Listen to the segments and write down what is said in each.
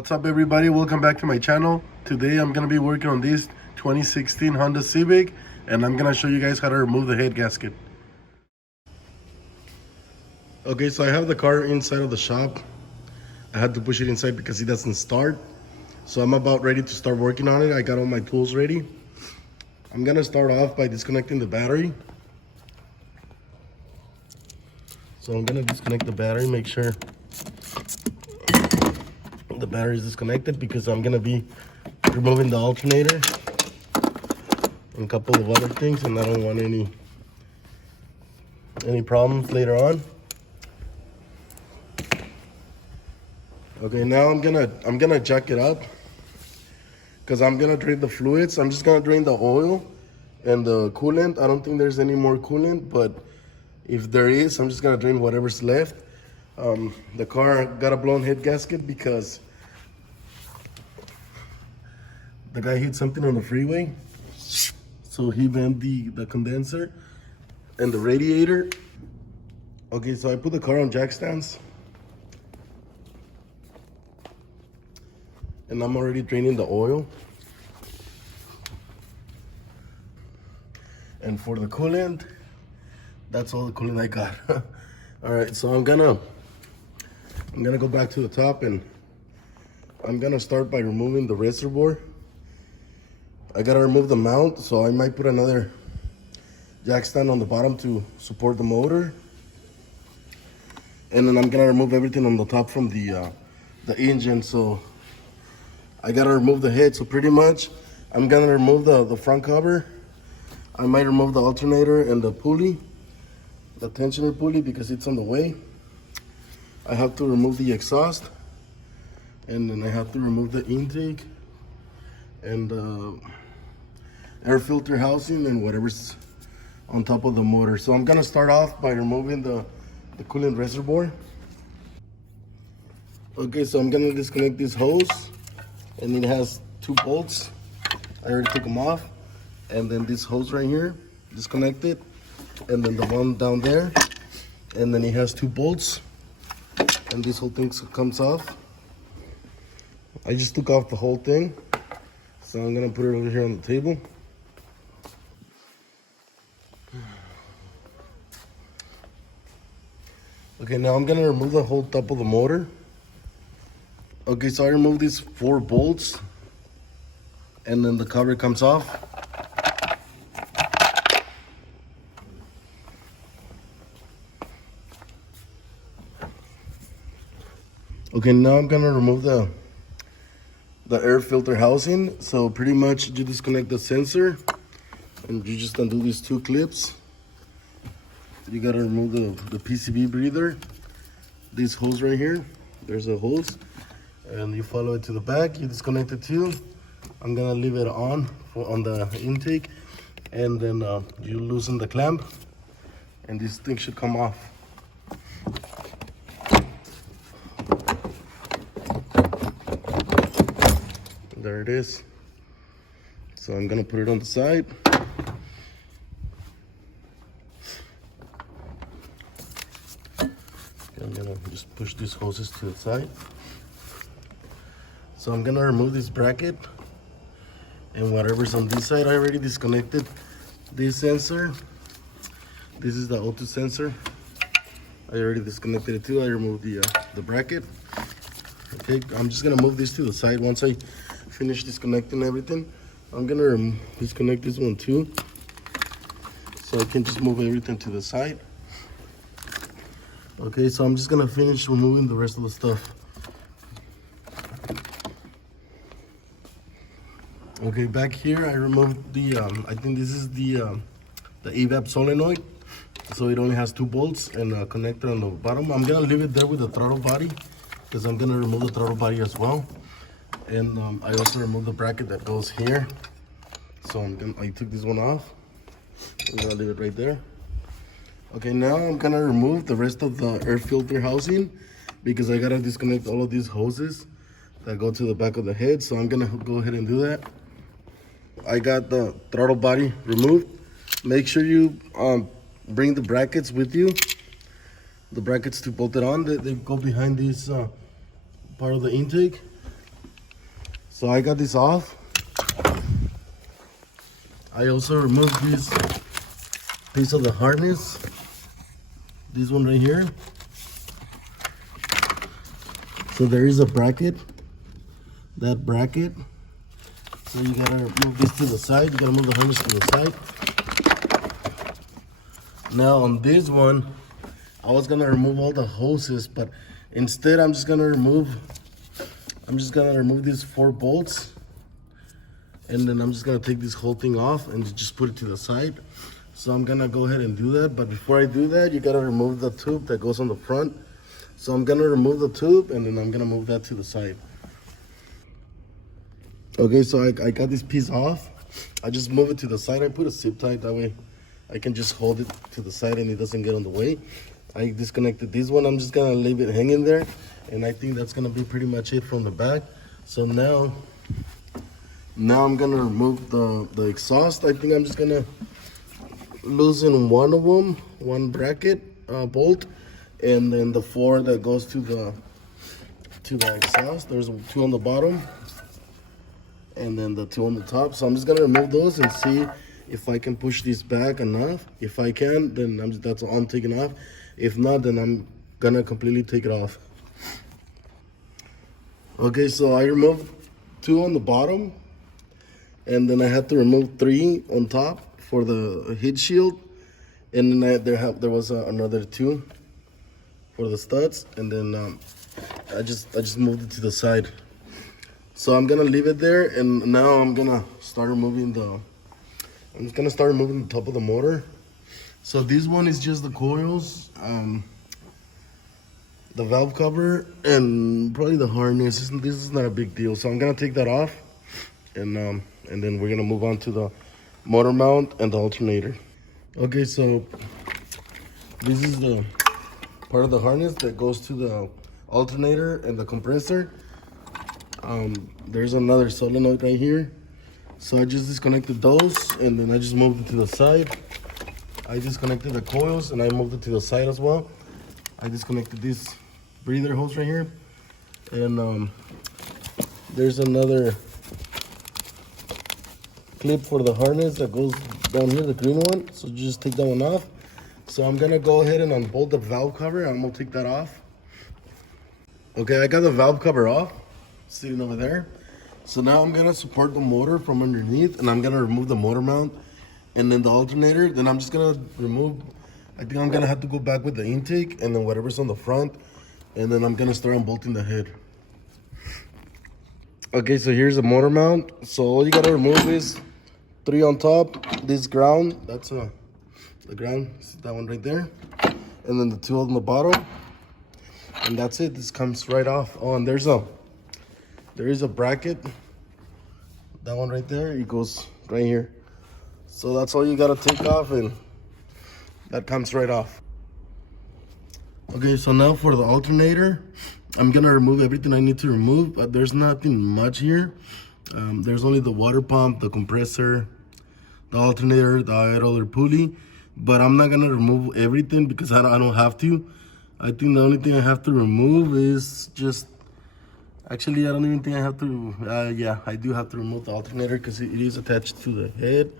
What's up everybody, welcome back to my channel. Today I'm going to be working on this 2016 Honda Civic and I'm going to show you guys how to remove the head gasket. Okay, so I have the car inside of the shop. I had to push it inside because it doesn't start. So I'm about ready to start working on it. I got all my tools ready. I'm going to start off by disconnecting the battery. So I'm going to disconnect the battery, make sure the battery is disconnected because I'm going to be removing the alternator and a couple of other things, and I don't want any problems later on. Okay, now I'm gonna jack it up because I'm gonna drain the fluids. I'm just gonna drain the oil and the coolant. I don't think there's any more coolant, but if there is, I'm just gonna drain whatever's left. The car got a blown head gasket because the guy hit something on the freeway, so he bent the condenser and the radiator. Okay, so I put the car on jack stands and I'm already draining the oil. And for the coolant, that's all the coolant I got. All right, so I'm gonna go back to the top and I'm gonna start by removing the reservoir. I gotta remove the mount, so I might put another jack stand on the bottom to support the motor. And then I'm gonna remove everything on the top from the engine. So I gotta remove the head. So pretty much, I'm gonna remove the front cover. I might remove the alternator and the pulley, the tensioner pulley, because it's on the way. I have to remove the exhaust, and then I have to remove the intake and air filter housing and whatever's on top of the motor. So I'm gonna start off by removing the coolant reservoir. Okay, so I'm gonna disconnect this hose, and it has 2 bolts. I already took them off. And then this hose right here, disconnected, and then the one down there, and then it has 2 bolts, and this whole thing comes off. I just took off the whole thing, so I'm gonna put it over here on the table. Okay, now I'm gonna remove the whole top of the motor. Okay, so I removed these 4 bolts, and then the cover comes off. Okay, now I'm gonna remove the air filter housing. So pretty much you disconnect the sensor and you just undo these 2 clips. You gotta remove the PCB breather. This hose right here, there's a hose, and you follow it to the back. You disconnect it too. I'm gonna leave it on the intake, and then you loosen the clamp, and this thing should come off. There it is. So I'm gonna put it on the side. I'm gonna just push these hoses to the side. So I'm gonna remove this bracket and whatever's on this side. I already disconnected this sensor. This is the O2 sensor. I already disconnected it too. I removed the bracket. Okay, I'm just gonna move this to the side. Once I finish disconnecting everything, I'm gonna disconnect this one too, so I can just move everything to the side. Okay, so I'm just gonna finish removing the rest of the stuff. Okay, back here I removed the I think this is the Evap Solenoid. So it only has 2 bolts and a connector on the bottom. I'm gonna leave it there with the throttle body because I'm gonna remove the throttle body as well. And I also removed the bracket that goes here. So I took this one off. I'm gonna leave it right there. Okay, now I'm gonna remove the rest of the air filter housing because I gotta disconnect all of these hoses that go to the back of the head. So I'm gonna go ahead and do that. I got the throttle body removed. Make sure you bring the brackets with you. The brackets to bolt it on, they go behind this part of the intake. So I got this off. I also removed this piece of the harness. This one right here. So there is a bracket. That bracket. So you gotta move this to the side. You gotta move the harness to the side. Now on this one, I was gonna remove all the hoses, but instead I'm just gonna remove these 4 bolts, and then I'm just gonna take this whole thing off and just put it to the side. So I'm gonna go ahead and do that, but before I do that, you gotta remove the tube that goes on the front. So I'm gonna remove the tube, and then I'm gonna move that to the side. Okay, so I got this piece off. I just move it to the side. I put a zip tie, that way I can just hold it to the side and it doesn't get on the way. I disconnected this one. I'm just gonna leave it hanging there, and I think that's gonna be pretty much it from the back. So now I'm gonna remove the exhaust. I think I'm just gonna loosen one of them, one bracket bolt, and then the 4 that goes to the exhaust. There's 2 on the bottom, and then the 2 on the top. So I'm just gonna remove those and see if I can push this back enough. If I can, then that's all I'm taking off. If not, then I'm gonna completely take it off. Okay, so I removed 2 on the bottom, and then I had to remove 3 on top for the heat shield, and then there was another 2 for the studs, and then I just moved it to the side. So I'm gonna leave it there, and now I'm gonna start removing the top of the motor. So this one is just the coils, the valve cover, and probably the harness. This is not a big deal. So I'm gonna take that off, and then we're gonna move on to the motor mount and the alternator. Okay, so this is the part of the harness that goes to the alternator and the compressor. There's another solenoid right here. So I just disconnected those, and then I just moved it to the side. I disconnected the coils, and I moved it to the side as well. I disconnected this breather hose right here, and there's another clip for the harness that goes down here, the green one. So just take that one off. So I'm gonna go ahead and unbolt the valve cover. I'm gonna take that off. Okay, I got the valve cover off, sitting over there. So now I'm gonna support the motor from underneath, and I'm gonna remove the motor mount and then the alternator. Then I'm just gonna remove, I think I'm gonna have to go back with the intake and then whatever's on the front, and then I'm gonna start unbolting the head. Okay, so here's the motor mount. So all you gotta remove is 3 on top, this ground, that's the ground, that one right there, and then the 2 on the bottom, and that's it. This comes right off. Oh, and there is a bracket, that one right there, it goes right here. So that's all you gotta take off, and that comes right off. Okay, so now for the alternator, I'm gonna remove everything I need to remove, but there's nothing much here. There's only the water pump, the compressor, the alternator, the idler pulley, but I'm not gonna remove everything because I don't have to. I think the only thing I have to remove is just, actually I don't even think I have to, yeah, I do have to remove the alternator because it is attached to the head.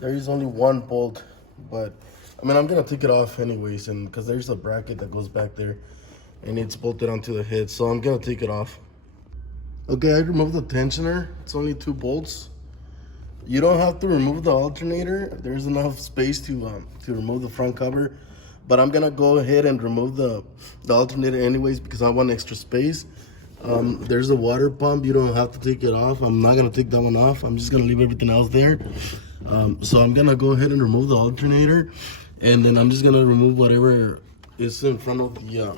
There is only 1 bolt, but I mean, I'm gonna take it off anyways, and because there's a bracket that goes back there and it's bolted onto the head, so I'm gonna take it off. Okay, I removed the tensioner. It's only 2 bolts. You don't have to remove the alternator. There's enough space to remove the front cover, but I'm gonna go ahead and remove the alternator anyways because I want extra space. There's a water pump. You don't have to take it off. I'm not gonna take that one off. I'm just gonna leave everything else there. So I'm gonna go ahead and remove the alternator, and then I'm just gonna remove whatever is in front of the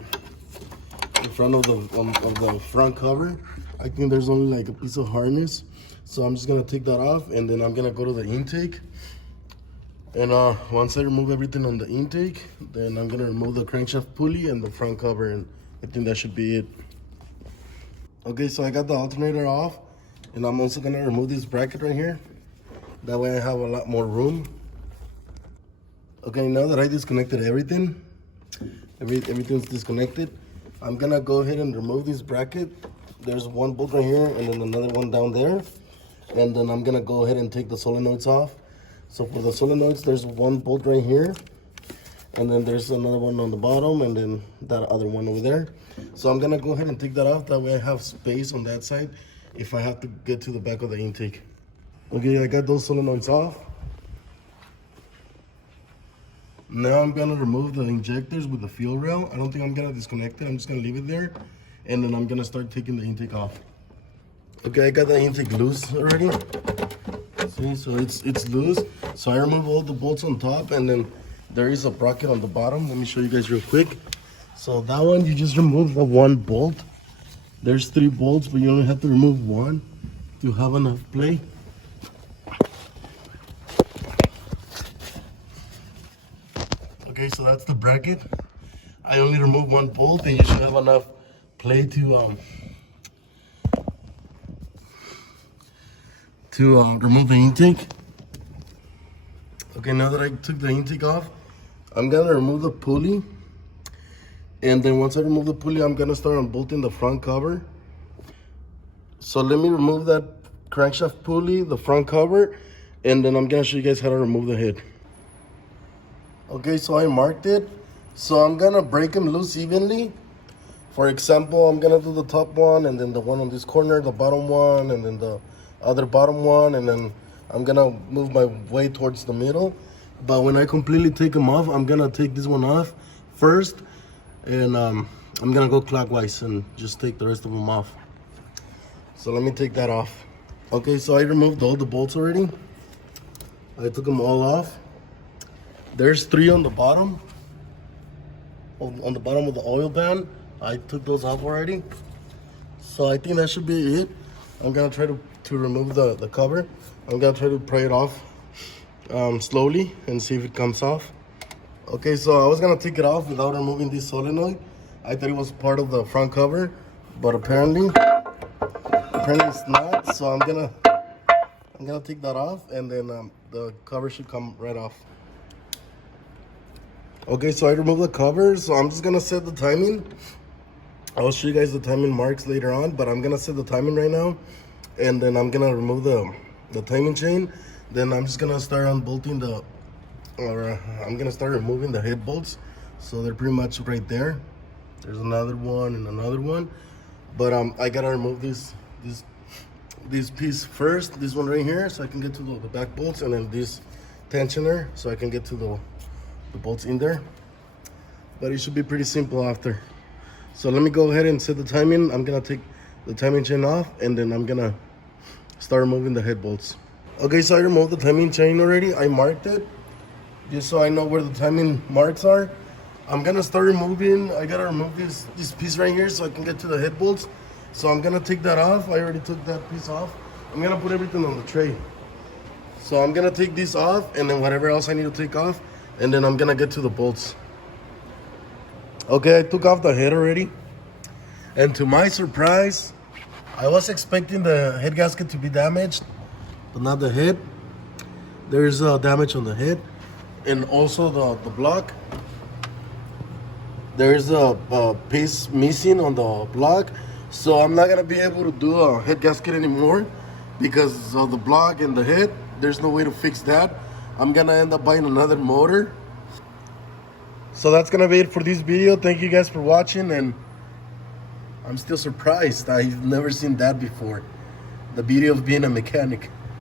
front cover. I think there's only like a piece of harness, so I'm just gonna take that off, and then I'm gonna go to the intake. And once I remove everything on the intake, then I'm gonna remove the crankshaft pulley and the front cover, and I think that should be it. Okay, so I got the alternator off, and I'm also gonna remove this bracket right here. That way I have a lot more room. Okay, now that I disconnected everything, everything's disconnected, I'm gonna go ahead and remove this bracket there's one bolt right here and then another one down there. And then I'm gonna go ahead and take the solenoids off. So for the solenoids, there's one bolt right here. And then there's another one on the bottom and then that other one over there. So I'm gonna go ahead and take that off. That way I have space on that side if I have to get to the back of the intake. Okay, I got those solenoids off. Now I'm gonna remove the injectors with the fuel rail. I don't think I'm gonna disconnect it. I'm just gonna leave it there. And then I'm gonna start taking the intake off. Okay, I got the intake loose already. See, so it's loose. So I remove all the bolts on top and then there is a bracket on the bottom. Let me show you guys real quick. So that one, you just remove the one bolt. There's 3 bolts, but you only have to remove one to have enough play. Okay, so that's the bracket. I only remove one bolt and you should have enough play to remove the intake. Okay, now that I took the intake off, I'm gonna remove the pulley. And then once I remove the pulley, I'm gonna start unbolting the front cover. So let me remove that crankshaft pulley, the front cover, and then I'm gonna show you guys how to remove the head. Okay, so I marked it. So I'm gonna break them loose evenly. For example, I'm gonna do the top one and then the one on this corner, the bottom one, and then the other bottom one, and then I'm gonna move my way towards the middle. But when I completely take them off, I'm gonna take this one off first, and I'm gonna go clockwise and just take the rest of them off. So let me take that off. Okay, so I removed all the bolts already. I took them all off. There's 3 on the bottom. On the bottom of the oil pan. I took those off already. So I think that should be it. I'm gonna try to remove the cover. I'm gonna try to pry it off slowly and see if it comes off. Okay, so I was gonna take it off without removing this solenoid. I thought it was part of the front cover, but apparently it's not. So I'm gonna take that off, and then the cover should come right off. Okay, so I removed the cover, so I'm just gonna set the timing. I'll show you guys the timing marks later on, but I'm gonna set the timing right now, and then I'm gonna remove the timing chain. Then I'm just gonna start unbolting I'm gonna start removing the head bolts. So they're pretty much right there. There's another one and another one, but I gotta remove this piece first, this one right here, so I can get to the back bolts, and then this tensioner so I can get to the bolts in there. But it should be pretty simple after. So let me go ahead and set the timing. I'm gonna take the timing chain off, and then I'm gonna start removing the head bolts. Okay, so I removed the timing chain already. I marked it just so I know where the timing marks are. I'm gonna start removing. I gotta remove this piece right here so I can get to the head bolts. So I'm gonna take that off. I already took that piece off. I'm gonna put everything on the tray. So I'm gonna take this off, and then whatever else I need to take off, and then I'm gonna get to the bolts. Okay, I took off the head already. And to my surprise, I was expecting the head gasket to be damaged, but not the head. There's damage on the head, and also the block. There's a piece missing on the block, so I'm not gonna be able to do a head gasket anymore because of the block and the head. There's no way to fix that. I'm gonna end up buying another motor. So that's gonna be it for this video. Thank you guys for watching, and I'm still surprised. I've never seen that before. The beauty of being a mechanic.